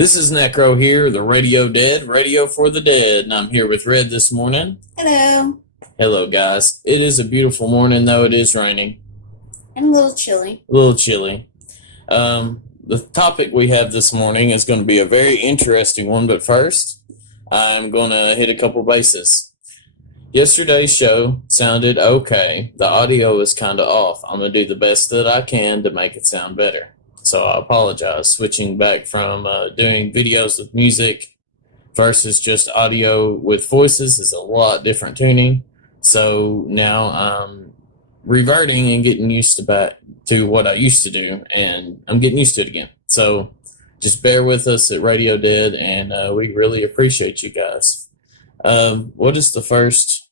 This is Necro here, the Radio Dead, Radio for the Dead, and I'm here with Red this morning. Hello. Hello, guys. It is a beautiful morning, though it is raining. And a little chilly. A little chilly. The topic we have this morning is going to be a very interesting one, but first, I'm going to hit a couple bases. Yesterday's show sounded okay. The audio is kind of off. I'm going to do the best that I can to make it sound better. So I apologize. Switching back from doing videos with music versus just audio with voices is a lot different tuning. So now I'm reverting and getting used to back to what I used to do, and I'm getting used to it again. So just bear with us at Radio Dead, and we really appreciate you guys. What is the first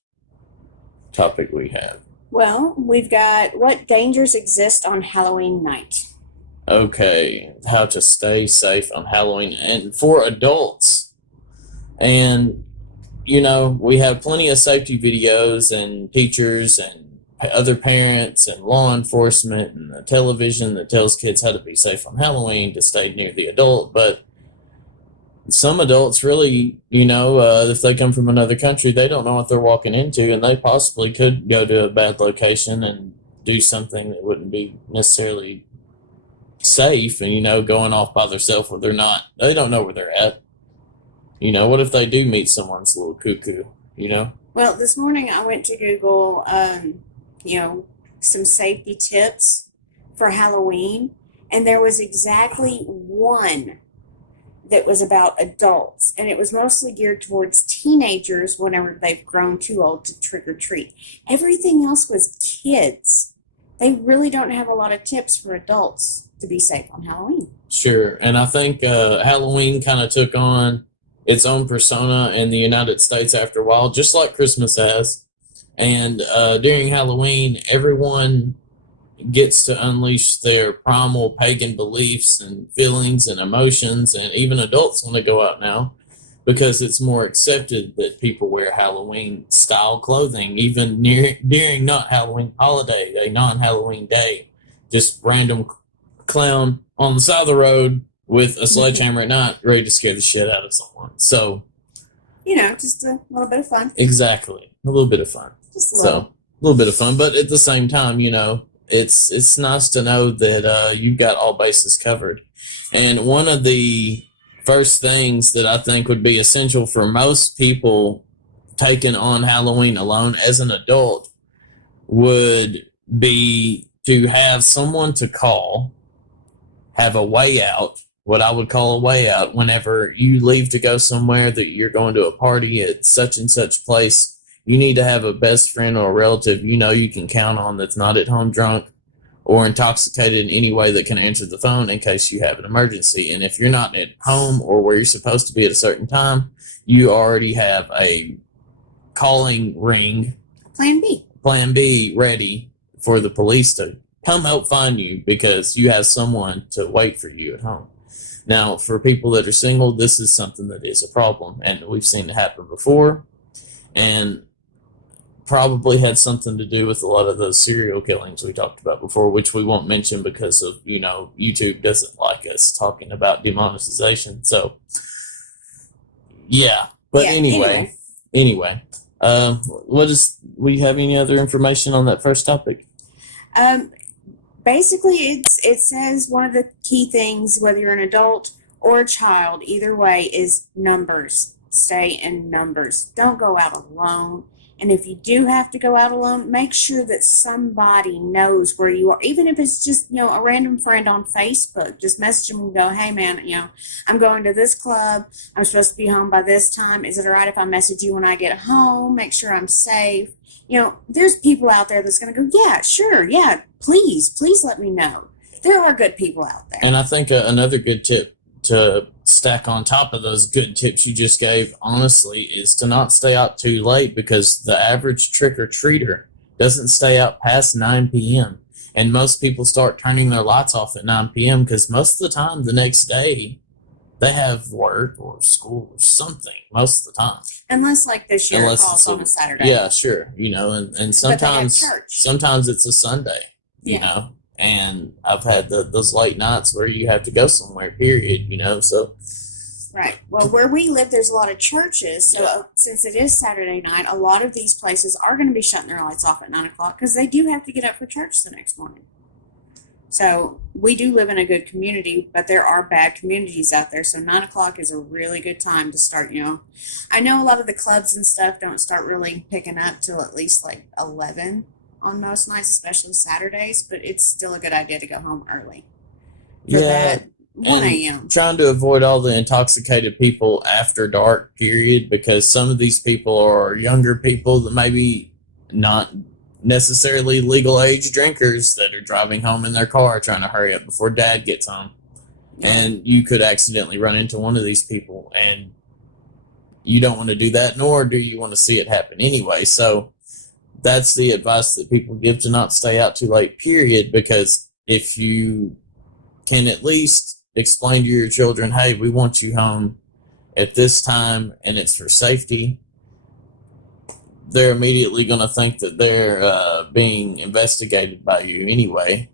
topic we have? Well, we've got what dangers exist on Halloween night. Okay, how to stay safe on Halloween and for adults. And, you know, we have plenty of safety videos and teachers and other parents and law enforcement and the television that tells kids how to be safe on Halloween to stay near the adult. But some adults really, if they come from another country, they don't know what they're walking into, and they possibly could go to a bad location and do something that wouldn't be necessarily safe, and going off by themselves where they don't know where they're at. What if they do meet someone's a little cuckoo? Well, this morning I went to Google some safety tips for Halloween, and there was exactly one that was about adults, and it was mostly geared towards teenagers whenever they've grown too old to trick or treat. Everything else was kids. They really don't have a lot of tips for adults to be safe on Halloween. Sure. And I think Halloween kind of took on its own persona in the United States after a while, just like Christmas has. And during Halloween, everyone gets to unleash their primal pagan beliefs and feelings and emotions, and even adults want to go out now because it's more accepted that people wear Halloween style clothing, even during not Halloween holiday, a non-Halloween day. Just random clown on the side of the road with a sledgehammer at night, ready to scare the shit out of someone. So, just a little bit of fun. Exactly. A little bit of fun. Just a little bit of fun. But at the same time, it's nice to know that you've got all bases covered. And one of the first things that I think would be essential for most people taking on Halloween alone as an adult would be to have someone to call, have a way out, what I would call a way out, whenever you leave to go somewhere that you're going to a party at such and such place. You need to have a best friend or a relative you can count on that's not at home drunk or intoxicated in any way that can answer the phone in case you have an emergency. And if you're not at home or where you're supposed to be at a certain time, you already have a calling ring. Plan B ready for the police to come help find you because you have someone to wait for you at home. Now, for people that are single, this is something that is a problem, and we've seen it happen before, and probably had something to do with a lot of those serial killings we talked about before, which we won't mention because of, YouTube doesn't like us talking about demonetization. So, yeah. But anyway, we have any other information on that first topic? Basically, it says one of the key things, whether you're an adult or a child, either way, is numbers. Stay in numbers. Don't go out alone. And if you do have to go out alone, make sure that somebody knows where you are. Even if it's just, a random friend on Facebook, just message them and go, hey, man, I'm going to this club. I'm supposed to be home by this time. Is it all right if I message you when I get home? Make sure I'm safe. There's people out there that's going to go, yeah, sure. Yeah, please let me know. There are good people out there. And I think another good tip to stack on top of those good tips you just gave, honestly, is to not stay out too late, because the average trick-or-treater doesn't stay out past 9 p.m. And most people start turning their lights off at 9 p.m. because most of the time the next day they have work or school or something most of the time. Unless like this year it falls on a Saturday. Yeah, sure. And sometimes it's a Sunday, you know. And I've had those late nights where you have to go somewhere, period, so Right. Well, where we live, there's a lot of churches. So Yeah. since it is Saturday night, a lot of these places are going to be shutting their lights off at 9 o'clock because they do have to get up for church the next morning. So we do live in a good community, but there are bad communities out there. So 9 o'clock is a really good time to start. I know a lot of the clubs and stuff don't start really picking up till at least like 11 on most nights, especially Saturdays. But it's still a good idea to go home early for Yeah, that 1 and a.m. trying to avoid all the intoxicated people after dark period, because some of these people are younger people that maybe not necessarily legal age drinkers that are driving home in their car trying to hurry up before dad gets home, and you could accidentally run into one of these people, and you don't want to do that, nor do you want to see it happen anyway. So that's the advice that people give, to not stay out too late period, because if you can at least explain to your children, hey, we want you home at this time and it's for safety, they're immediately going to think that they're being investigated by you anyway.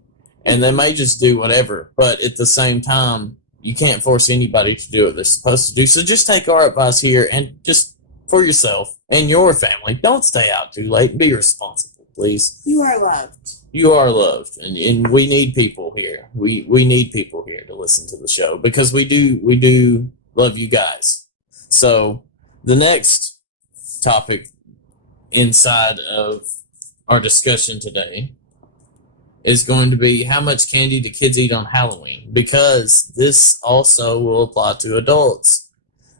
And they may just do whatever. But at the same time, you can't force anybody to do what they're supposed to do. So just take our advice here, and just for yourself and your family, don't stay out too late, and be responsible, please. You are loved. You are loved, and we need people here. We need people here to listen to the show, because we do love you guys. So the next topic inside of our discussion today is going to be, how much candy do kids eat on Halloween? Because this also will apply to adults.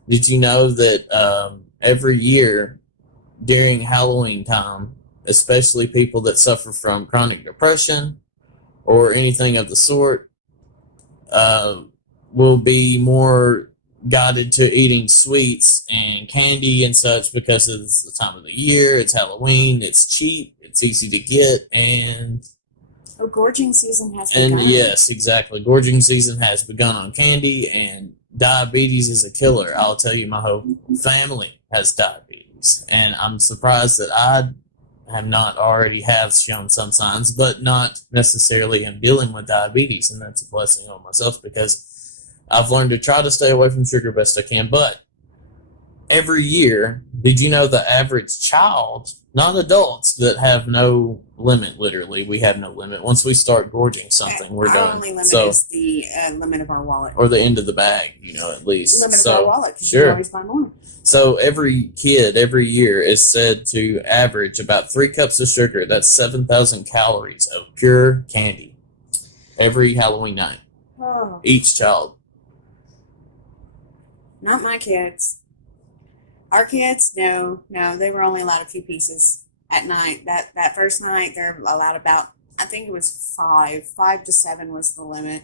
Did you know that every year during Halloween time, especially people that suffer from chronic depression or anything of the sort, will be more guided to eating sweets and candy and such, because it's the time of the year, it's Halloween, it's cheap, it's easy to get, and Gorging season has begun. yes, exactly. Gorging season has begun on candy, and diabetes is a killer. I'll tell you, my whole family has diabetes, and I'm surprised that I have not already have shown some signs, but not necessarily am dealing with diabetes, and that's a blessing on myself, because I've learned to try to stay away from sugar best I can. But every year, did you know the average child, not adults that have no limit, literally, we have no limit. Once we start gorging something, we're Our done. only limit So, is the limit of our wallet. or the end of the bag, at least. Limit So, of our wallet, because you sure. can always buy more. So every kid, every year, is said to average about 3 cups of sugar. That's 7,000 calories of pure candy every Halloween night. Oh, Each child. not my kids. Our kids, no, they were only allowed a few pieces at night. That first night, they're allowed about, I think it was 5 to 7 was the limit,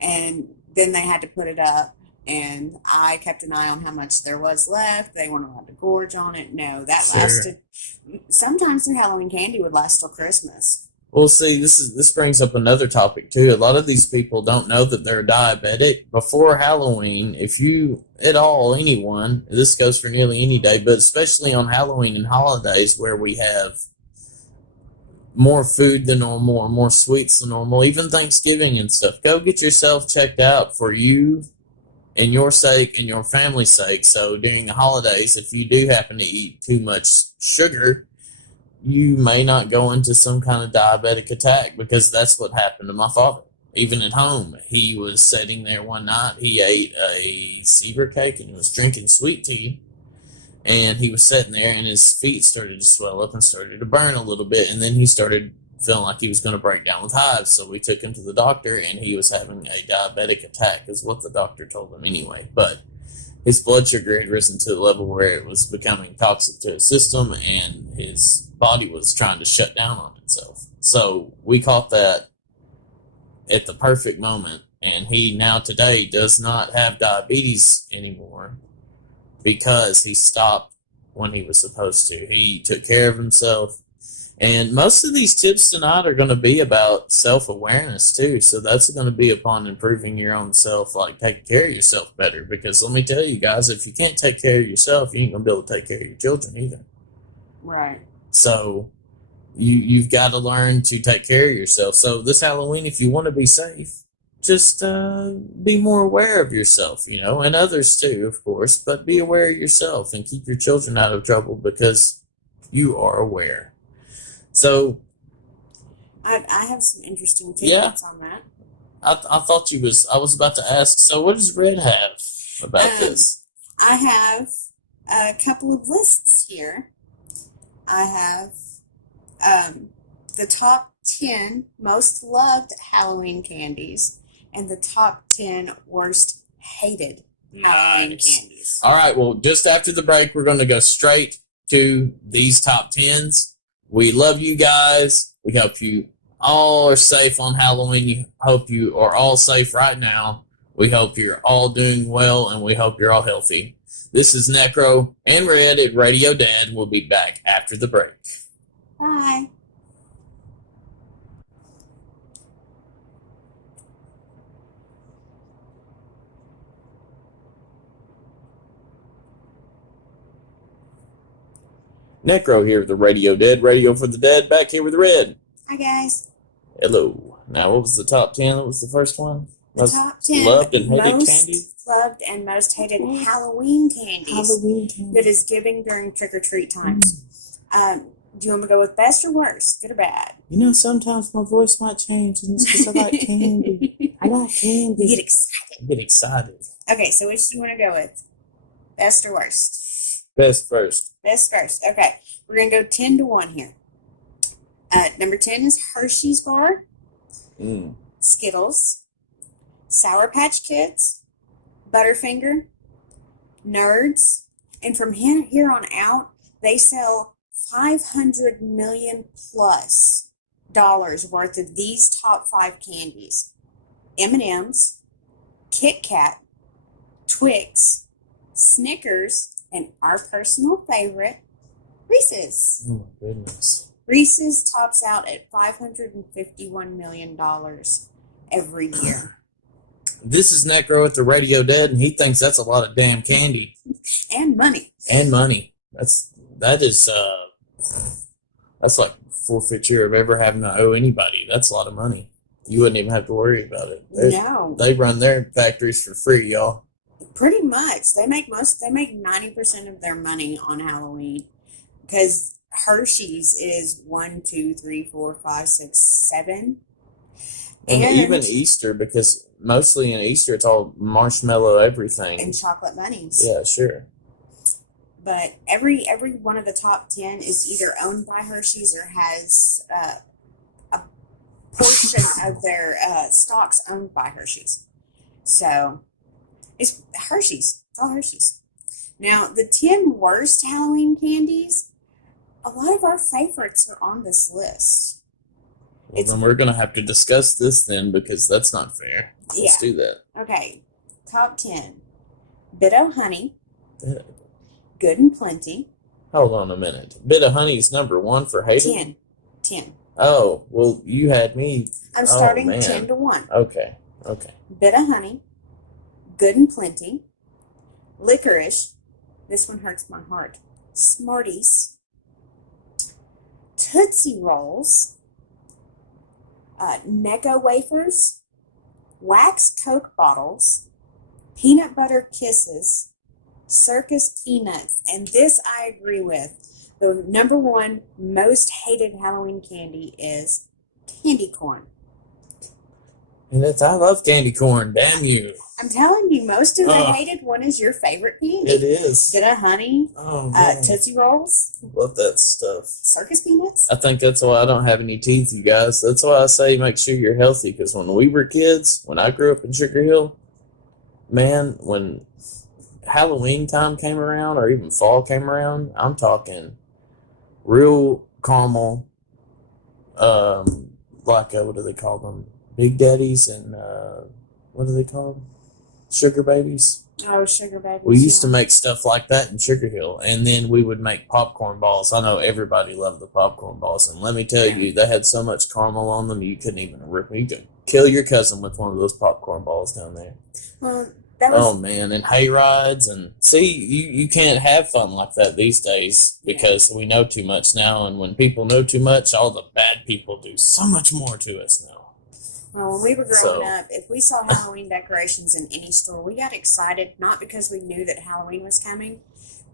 and then they had to put it up. And I kept an eye on how much there was left. They weren't allowed to gorge on it. No, that Sure. lasted. Sometimes their Halloween candy would last till Christmas. Well, see, this brings up another topic too. A lot of these people don't know that they're diabetic before Halloween. If you at all, anyone, this goes for nearly any day, but especially on Halloween and holidays, where we have more food than normal, or more sweets than normal, even Thanksgiving and stuff. Go get yourself checked out for you and your sake and your family's sake. So during the holidays, if you do happen to eat too much sugar, you may not go into some kind of diabetic attack, because that's what happened to my father. Even at home, he was sitting there one night, he ate a zebra cake and he was drinking sweet tea, and he was sitting there and his feet started to swell up and started to burn a little bit, and then he started feeling like he was going to break down with hives. So we took him to the doctor, and he was having a diabetic attack, is what the doctor told him anyway. But his blood sugar had risen to the level where it was becoming toxic to his system, and his body was trying to shut down on itself. So we caught that at the perfect moment, and he now today does not have diabetes anymore, because he stopped when he was supposed to. He took care of himself. And most of these tips tonight are going to be about self-awareness too. So that's going to be upon improving your own self, like taking care of yourself better. Because let me tell you guys, if you can't take care of yourself, you ain't going to be able to take care of your children either. Right. So you've got to learn to take care of yourself. So this Halloween, if you want to be safe, just be more aware of yourself, and others too, of course, but be aware of yourself and keep your children out of trouble because you are aware. So, I have some interesting yeah, tidbits on that. I thought I was about to ask, so what does Red have about this? I have a couple of lists here. I have the top 10 most loved Halloween candies and the top 10 worst hated Halloween candies. All right, well, just after the break, we're going to go straight to these top 10s. We love you guys. We hope you all are safe on Halloween. We hope you are all safe right now. We hope you're all doing well, and we hope you're all healthy. This is Necro and Red at Radio Dead. We'll be back after the break. Bye. Necro here with the Radio Dead, Radio for the Dead, back here with Red. Hi, guys. Hello. Now, what was the top 10? What was the first one? The top 10 loved and hated most candy? loved and most hated Halloween candies that is given during trick-or-treat times. Do you want to go with best or worst? Good or bad? Sometimes my voice might change, and it's because I like candy. I like candy. You get excited. I get excited. Okay, so which do you want to go with? Best or worst? Best first. Best first. Okay, we're going to go 10 to 1 here. Number 10 is Hershey's Bar, Skittles, Sour Patch Kids, Butterfinger, Nerds, and from here on out, they sell $500 million plus worth of these top 5 candies: M&M's, Kit Kat, Twix, Snickers, and our personal favorite, Reese's. Oh my goodness. Reese's tops out at $551 million every year. This is Necro at the Radio Dead, and he thinks that's a lot of damn candy. And money. And money. That is like forfeiture of ever having to owe anybody. That's a lot of money. You wouldn't even have to worry about it. No. They run their factories for free, y'all. Pretty much. They make 90% of their money on Halloween. Because Hershey's is 1, 2, 3, 4, 5, 6, 7. And even Easter, because mostly in Easter it's all marshmallow everything. And chocolate bunnies. Yeah, sure. But every one of the top 10 is either owned by Hershey's or has a portion of their stocks owned by Hershey's. So it's Hershey's. It's all Hershey's. Now, the 10 worst Halloween candies, a lot of our favorites are on this list. Well, then we're going to have to discuss this then, because that's not fair. Let's do that. Okay. Top 10. Bit O' Honey. Yeah. Good and Plenty. Hold on a minute. Bit of Honey is number 1 for hated? 10. Oh, well, you had me. I'm starting 10 to 1. Okay. Bit of Honey. Good and Plenty. Licorice. This one hurts my heart. Smarties. Tootsie Rolls. Necco wafers. Wax Coke bottles. Peanut Butter Kisses. Circus Peanuts. And this I agree with. The number 1 most hated Halloween candy is candy corn. And I love candy corn. Damn you. I'm telling you, most of the hated one is your favorite candy. It is. Bit of Honey. Oh, man. Tootsie Rolls. Love that stuff. Circus Peanuts. I think that's why I don't have any teeth, you guys. That's why I say make sure you're healthy. Because when we were kids, when I grew up in Sugar Hill, man, when Halloween time came around or even fall came around, I'm talking real caramel, what do they call them? Big Daddies and what do they call them? Sugar babies. Oh, sugar babies. We used to make stuff like that in Sugar Hill, and then we would make popcorn balls. I know everybody loved the popcorn balls, and let me tell you, they had so much caramel on them you couldn't even rip them. You could kill your cousin with one of those popcorn balls down there. Well, man, and hay rides, and see, you can't have fun like that these days because we know too much now, and when people know too much, all the bad people do so much more to us now. Well, when we were growing So, up, if we saw Halloween decorations in any store, we got excited, not because we knew that Halloween was coming.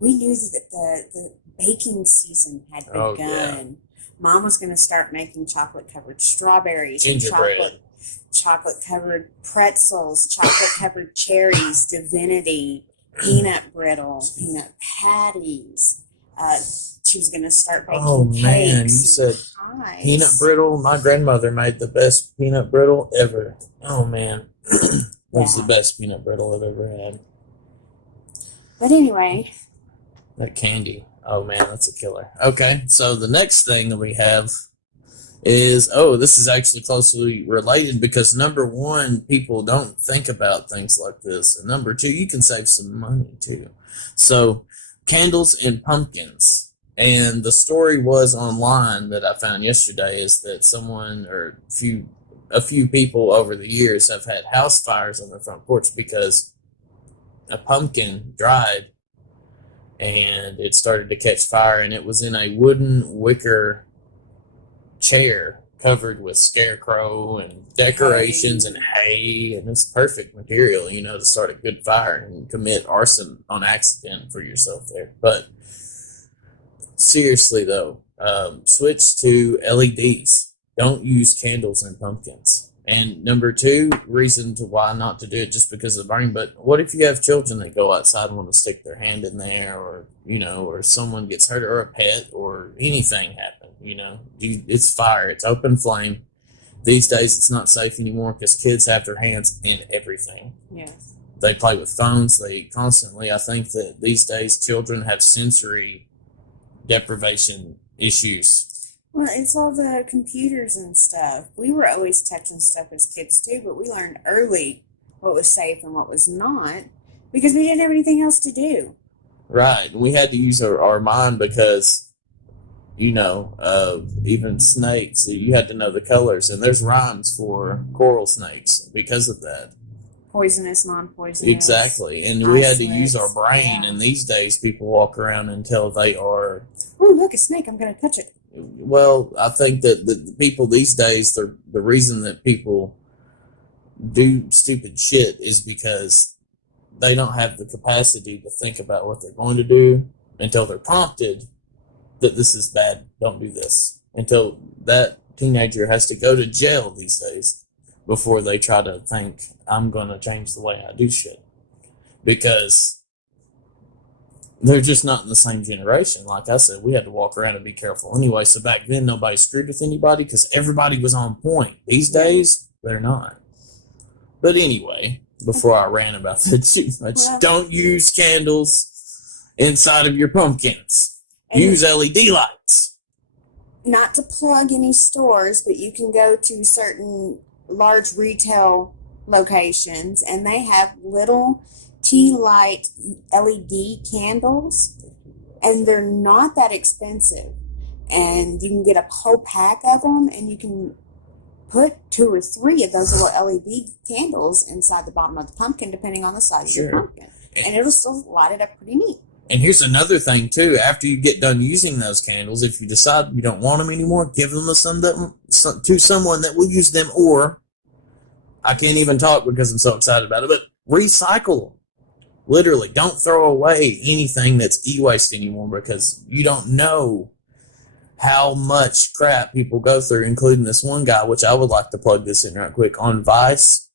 We knew that the baking season had oh yeah, begun. Mom was going to start making chocolate covered strawberries and gingerbread. chocolate covered pretzels, chocolate covered cherries, divinity, peanut brittle, peanut patties. She was going to start baking Oh man, you cakes and said peanut pies. brittle. My grandmother made the best peanut brittle ever. Oh man, that's the Yeah. best peanut brittle I've ever had. But anyway, That candy. Oh man, that's a killer. Okay, so the next thing that we have is, this is actually closely related because number one, people don't think about things like this, and number two, you can save some money too. So, candles and pumpkins. And the story was online that I found yesterday is that someone or a few people over the years have had house fires on their front porch because a pumpkin dried and it started to catch fire, and it was in a wooden wicker chair covered with scarecrow and decorations and hay, and it's perfect material, to start a good fire and commit arson on accident for yourself there. But seriously though, switch to LEDs. Don't use candles and pumpkins. And number two reason to why not to do it, just because of the burning. But what if you have children that go outside and want to stick their hand in there, or or someone gets hurt, or a pet, or anything happen? It's fire. It's open flame. These days, it's not safe anymore because kids have their hands in everything. yes. They play with phones. They eat constantly. I think that these days, children have sensory deprivation issues. Well, it's all the computers and stuff. We were always touching stuff as kids too, but we learned early what was safe and what was not because we didn't have anything else to do. Right. We had to use our mind because, even snakes, you had to know the colors, and there's rhymes for coral snakes because of that. Poisonous, non-poisonous. Exactly. And we had to use our isolates. brain, Yeah. and these days people walk around until they are. Oh, look, a snake! I'm going to touch it. Well, I think that the people these days, the reason that people do stupid shit is because they don't have the capacity to think about what they're going to do until they're prompted that this is bad, don't do this. Until that teenager has to go to jail these days before they try to think, I'm going to change the way I do shit. Because they're just not in the same generation. Like I said, we had to walk around and be careful anyway. So back then, nobody screwed with anybody because everybody was on point. These days, they're not. But anyway, before I ran about that too much, don't use candles inside of your pumpkins. Use LED lights. Not to plug any stores, but you can go to certain large retail locations and they have little tea light LED candles, and they're not that expensive. And you can get a whole pack of them, and you can put 2 or 3 of those little LED candles inside the bottom of the pumpkin, depending on the size of your pumpkin. And it'll still light it up pretty neat. And here's another thing too. After you get done using those candles, if you decide you don't want them anymore, give them to someone that will use them. Or I can't even talk because I'm so excited about it. But recycle them. Literally, don't throw away anything that's e-waste anymore because you don't know how much crap people go through, including this one guy, which I would like to plug this in right quick. On Vice,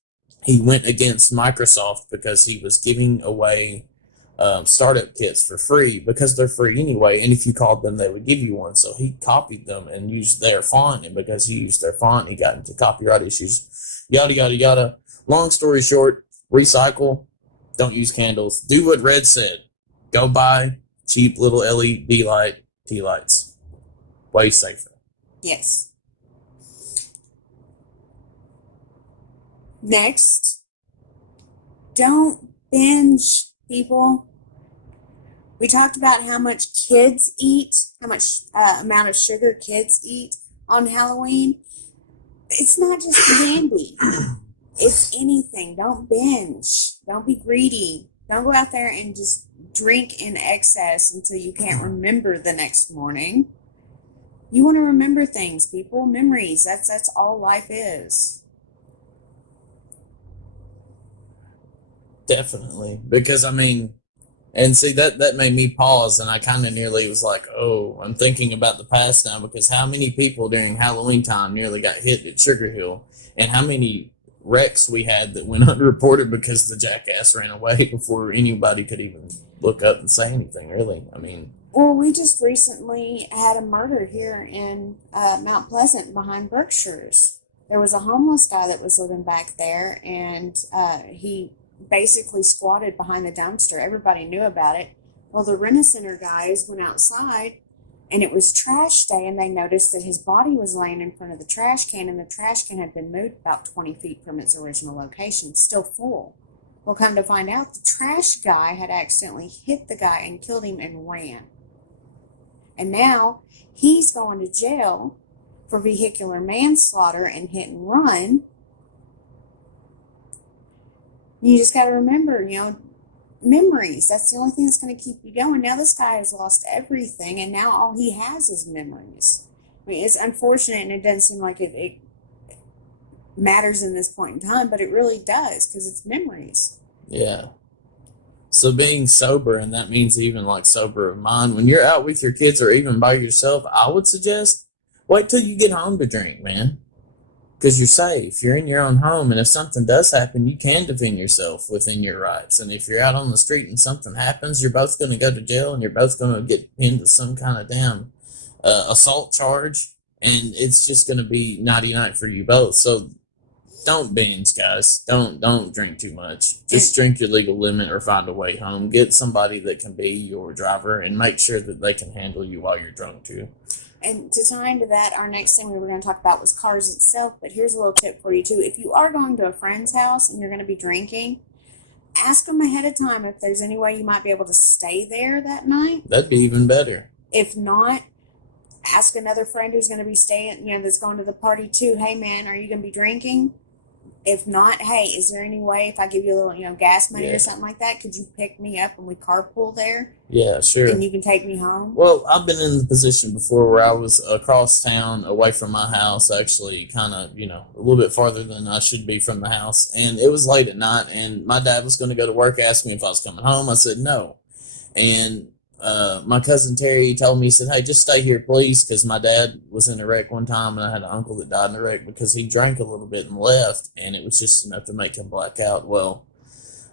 he went against Microsoft because he was giving away startup kits for free because they're free anyway, and if you called them, they would give you one. So he copied them and used their font, and because he used their font, he got into copyright issues. Yada, yada, yada. Long story short, recycle. Don't use candles. Do what Red said. Go buy cheap little LED tea lights. Way safer. Yes. Next, don't binge, people. We talked about how much kids eat, how much amount of sugar kids eat on Halloween. It's not just candy. It's anything. Don't binge. Don't be greedy. Don't go out there and just drink in excess until you can't remember the next morning. You want to remember things, people. Memories. That's all life is. Definitely, because I mean, and see that made me pause, and I kind of nearly was like, "Oh, I'm thinking about the past now." Because how many people during Halloween time nearly got hit at Sugar Hill, and how many wrecks we had that went unreported because the jackass ran away before anybody could even look up and say anything. Really, I mean, Well, we just recently had a murder here in Mount Pleasant behind Berkshire's. There was a homeless guy that was living back there, and he basically squatted behind the dumpster. Everybody knew about it. Well, the Rent-A-Center guys went outside, and it was trash day, and they noticed that his body was laying in front of the trash can, and the trash can had been moved about 20 feet from its original location, still full. Well, come to find out, the trash guy had accidentally hit the guy and killed him and ran. And now he's going to jail for vehicular manslaughter and hit and run. You just got to remember, memories. That's the only thing that's going to keep you going. Now this guy has lost everything, and now all he has is memories. I mean, it's unfortunate, and it doesn't seem like it matters in this point in time, but it really does, because it's memories. yeah. So being sober, and that means even like sober of mind, when you're out with your kids or even by yourself, I would suggest wait till you get home to drink, man. Because you're safe. You're in your own home, and if something does happen, you can defend yourself within your rights. And if you're out on the street and something happens, you're both going to go to jail, and you're both going to get into some kind of damn assault charge, and it's just going to be nighty night for you both. So don't binge, guys. Don't drink too much. Just drink your legal limit or find a way home. Get somebody that can be your driver, and make sure that they can handle you while you're drunk too. And to tie into that, our next thing we were going to talk about was cars itself. But here's a little tip for you too. If you are going to a friend's house and you're going to be drinking, ask them ahead of time if there's any way you might be able to stay there that night. That'd be even better. If not, ask another friend who's going to be staying, that's going to the party too. Hey man, are you going to be drinking? If not, hey, is there any way if I give you a little, gas money or something like that, could you pick me up and we carpool there? Yeah, sure. And you can take me home? Well, I've been in the position before where I was across town away from my house, actually kind of, a little bit farther than I should be from the house. And it was late at night, and my dad was going to go to work, asked me if I was coming home. I said no. And my cousin Terry told me, he said, hey, just stay here, please, because my dad was in a wreck one time, and I had an uncle that died in a wreck because he drank a little bit and left, and it was just enough to make him black out. Well,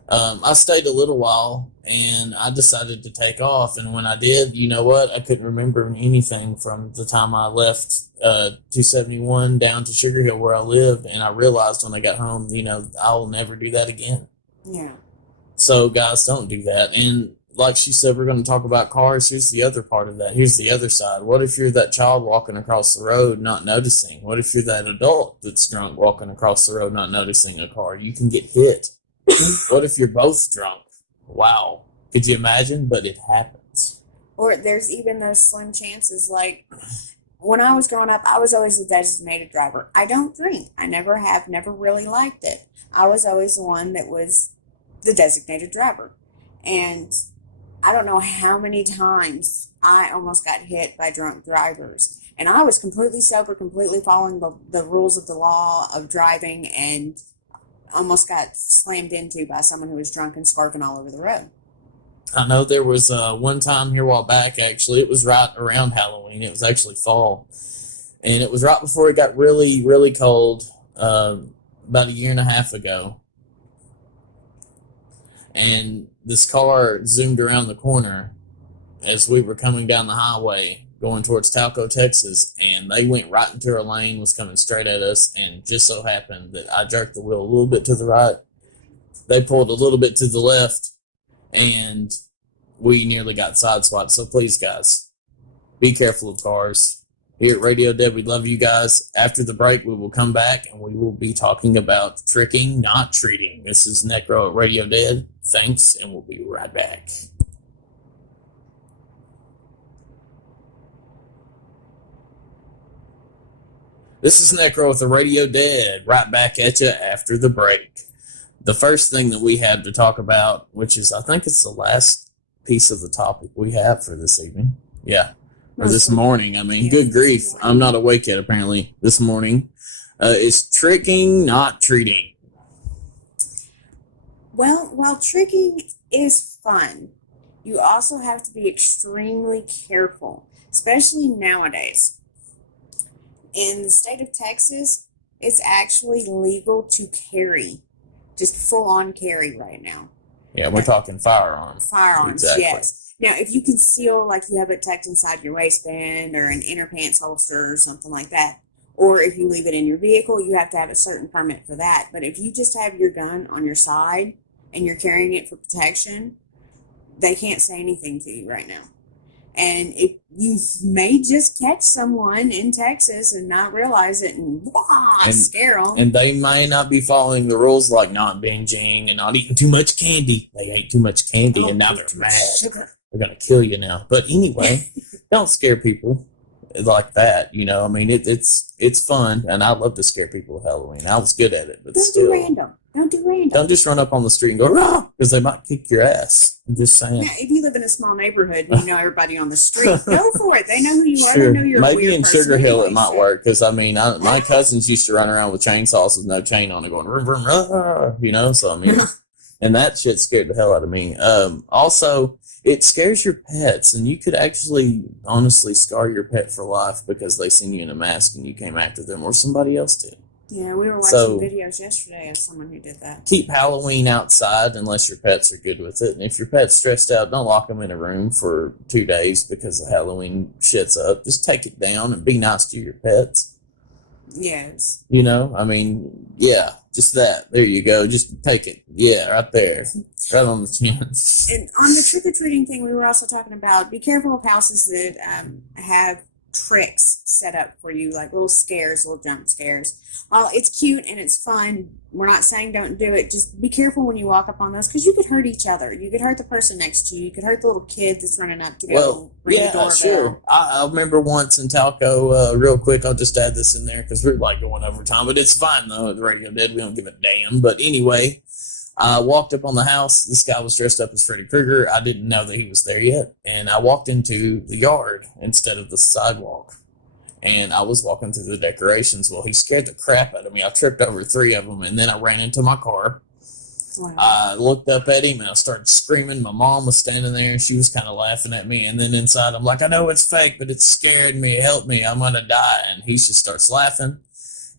I stayed a little while, and I decided to take off, and when I did, you know what? I couldn't remember anything from the time I left 271 down to Sugar Hill where I lived, and I realized when I got home, I'll never do that again. Yeah. So, guys, don't do that. And like she said, we're going to talk about cars. Here's the other part of that. Here's the other side. What if you're that child walking across the road not noticing? What if you're that adult that's drunk walking across the road not noticing a car? You can get hit. What if you're both drunk? Wow. Could you imagine? But it happens. Or there's even those slim chances, like when I was growing up, I was always the designated driver. I don't drink. I never have, never really liked it. I was always the one that was the designated driver. And I don't know how many times I almost got hit by drunk drivers. And I was completely sober, completely following the rules of the law of driving, and almost got slammed into by someone who was drunk and swerving all over the road. I know there was one time here a while back, actually. It was right around Halloween. It was actually fall. And it was right before it got really, really cold, about a year and a half ago. And this car zoomed around the corner as we were coming down the highway going towards Talco, Texas, and they went right into our lane, was coming straight at us, and just so happened that I jerked the wheel a little bit to the right. They pulled a little bit to the left, and we nearly got sideswiped. So please, guys, be careful of cars. Here at Radio Dead, we love you guys. After the break, we will come back, and we will be talking about tricking, not treating. This is Necro at Radio Dead. Thanks, and we'll be right back. This is Necro with the Radio Dead, right back at you after the break. The first thing that we have to talk about, which is, I think it's the last piece of the topic we have for this evening. Yeah. Or this morning. I mean, good grief. I'm not awake yet, apparently, this morning. Is tricking, not treating. Well, while tricking is fun, you also have to be extremely careful, especially nowadays. In the state of Texas, it's actually legal to carry, just full on carry right now. Yeah, we're talking firearms. Firearms, Exactly. yes. Now, if you conceal, like you have it tucked inside your waistband or an inner pants holster or something like that, or if you leave it in your vehicle, you have to have a certain permit for that. But if you just have your gun on your side and you're carrying it for protection, they can't say anything to you right now. And if you may just catch someone in Texas and not realize it and scare them. And they may not be following the rules, like not binging and not eating too much candy. They ate too much candy and now they're mad. Sugar. They're going to kill you now. But anyway, don't scare people like that. You know, I mean, it's fun, and I love to scare people with Halloween. I was good at it, but Don't still. do random. Don't do random. Don't just run up on the street and go, rah, because they might kick your ass. I'm just saying. Now, if you live in a small neighborhood and you know everybody on the street, go for it. They know who you are. Sure. They know you're a Maybe weird in person Sugar Hill anyway, it might so- work, because I mean, my cousins used to run around with chainsaws with no chain on it, going vroom, vroom, rah, you know. So I mean, and that shit scared the hell out of me. Also, it scares your pets, and you could actually honestly scar your pet for life because they seen you in a mask and you came after them, or somebody else did. Yeah, we were watching So- videos yesterday of someone who did that. Keep Halloween outside unless your pets are good with it. And if your pet's stressed out, don't lock them in a room for 2 days because the Halloween shit's up. Just take it down and be nice to your pets. Yes. You know, I mean, yeah, just that. There you go. Just take it. Yeah, right there. Right on the chin. And on the trick or treating thing, we were also talking about be careful of houses that have tricks set up for you, like little scares, little jump scares. While it's cute and it's fun, we're not saying don't do it. Just be careful when you walk up on those, because you could hurt each other. You could hurt the person next to you. You could hurt the little kid that's running up to go Well, ring the yeah, doorbell. sure. I remember once in Talco, real quick, I'll just add this in there because we're like going over time, but it's fine though. At Radio Dead, we don't give a damn. But anyway, I walked up on the house. This guy was dressed up as Freddy Krueger. I didn't know that he was there yet. And I walked into the yard instead of the sidewalk. And I was walking through the decorations. Well, he scared the crap out of me. I tripped over 3 of them, and then I ran into my car. Wow. I looked up at him, and I started screaming. My mom was standing there, and she was kind of laughing at me. And then inside, I'm like, I know it's fake, but it's scared me. Help me. I'm going to die. And he just starts laughing.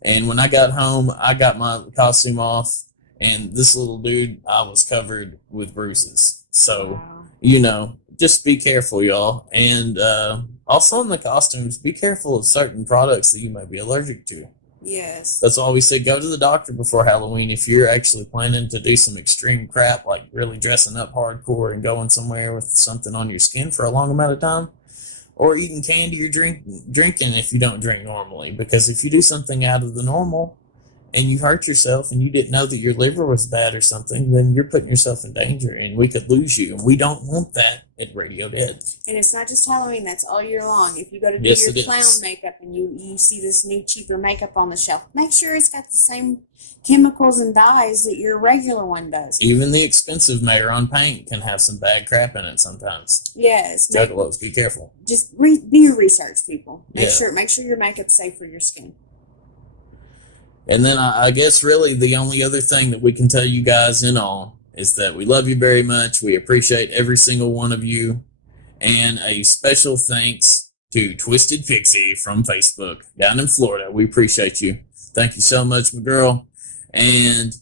And when I got home, I got my costume off, and this little dude, I was covered with bruises. So, Wow. you know, just be careful, y'all. And also in the costumes, be careful of certain products that you might be allergic to. Yes. That's why we say go to the doctor before Halloween if you're actually planning to do some extreme crap, like really dressing up hardcore and going somewhere with something on your skin for a long amount of time, or eating candy or drinking if you don't drink normally. Because if you do something out of the normal and you hurt yourself and you didn't know that your liver was bad or something, then you're putting yourself in danger and we could lose you. And we don't want that at Radio Dead. And it's not just Halloween, that's all year long. If you go to do Yes, your it clown is. makeup and you see this new cheaper makeup on the shelf, make sure it's got the same chemicals and dyes that your regular one does. Even the expensive Mayeron paint can have some bad crap in it sometimes. Yes. Juggalos, be careful. Just do your research, people. Yeah. Make sure your makeup's safe for your skin. And then I guess really the only other thing that we can tell you guys in all is that we love you very much. We appreciate every single one of you. And a special thanks to Twisted Pixie from Facebook down in Florida. We appreciate you. Thank you so much, my girl. And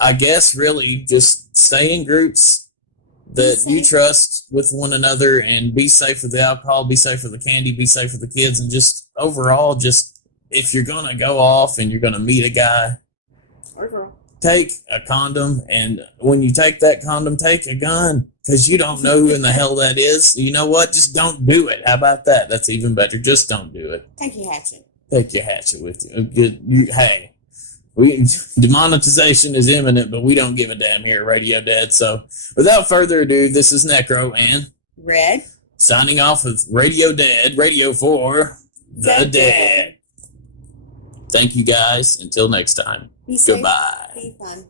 I guess really just stay in groups that you trust with one another, and be safe with the alcohol, be safe with the candy, be safe with the kids, and just overall, just if you're going to go off and you're going to meet a guy, Or girl. take a condom. And when you take that condom, take a gun, because you don't know who in the hell that is. You know what? Just don't do it. How about that? That's even better. Just don't do it. Take your hatchet. Take your hatchet with you. Hey, demonetization is imminent, but we don't give a damn here at Radio Dead. So without further ado, this is Necro and Red. signing off with Radio Dead, radio for the dead. Thank you guys. Until next time. Be safe. Goodbye. Be fun.